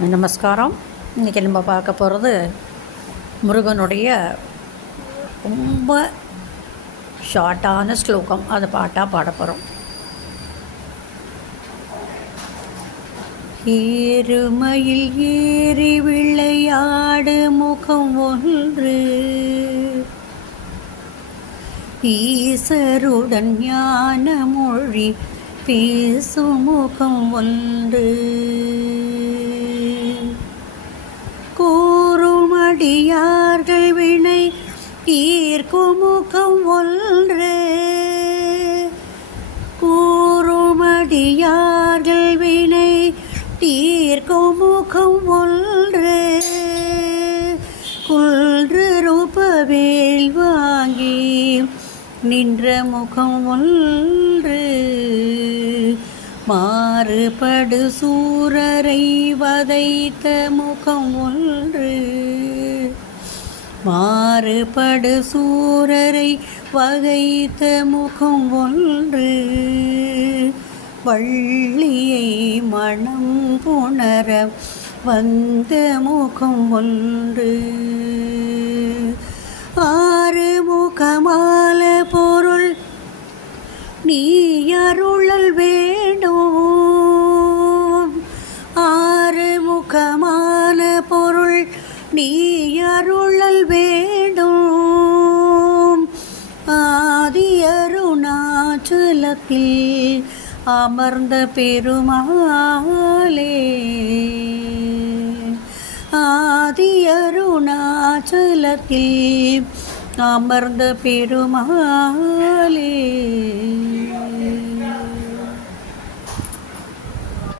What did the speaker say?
நமஸ்காரம். இன்றைக்கி நம்ம பார்க்க போகிறது முருகனுடைய ரொம்ப ஷார்ட்டான ஸ்லோகம். அதை பாட்டாக பாட போகிறோம். ஏறுமயில் ஏறி விளையாடு முகம் ஒன்று, ஈசருடன் ஞான மொழி பேசும் முகம் ஒன்று, கூறுமடியார்கள் வினை தீர்க்கும் முகம் ஒன்று, கூறுமடியார்கள் வினை தீர்க்கும் முகம் ஒன்று, குன்று ரூபவேல் வாங்கி நின்ற முகம் ஒன்று, மாறுபடு சூரரை வதைத்த முகம் ஒன்று, மாறுபடு சூரரை வதைத்த முகம் ஒன்று, வள்ளியை மனம் புணர வந்த முகம் ஒன்று, ஆறு முகமால பொருள் நீ அருளல் வேண்டும், ஆறு முகமான பொருள் நீ அருளல் வேண்டும், ஆதி அருணாச்சலத்தில் அமர்ந்த பெருமாளே, ஆதி அருணாச்சலத்தில் அமர்ந்த பெருமாளே.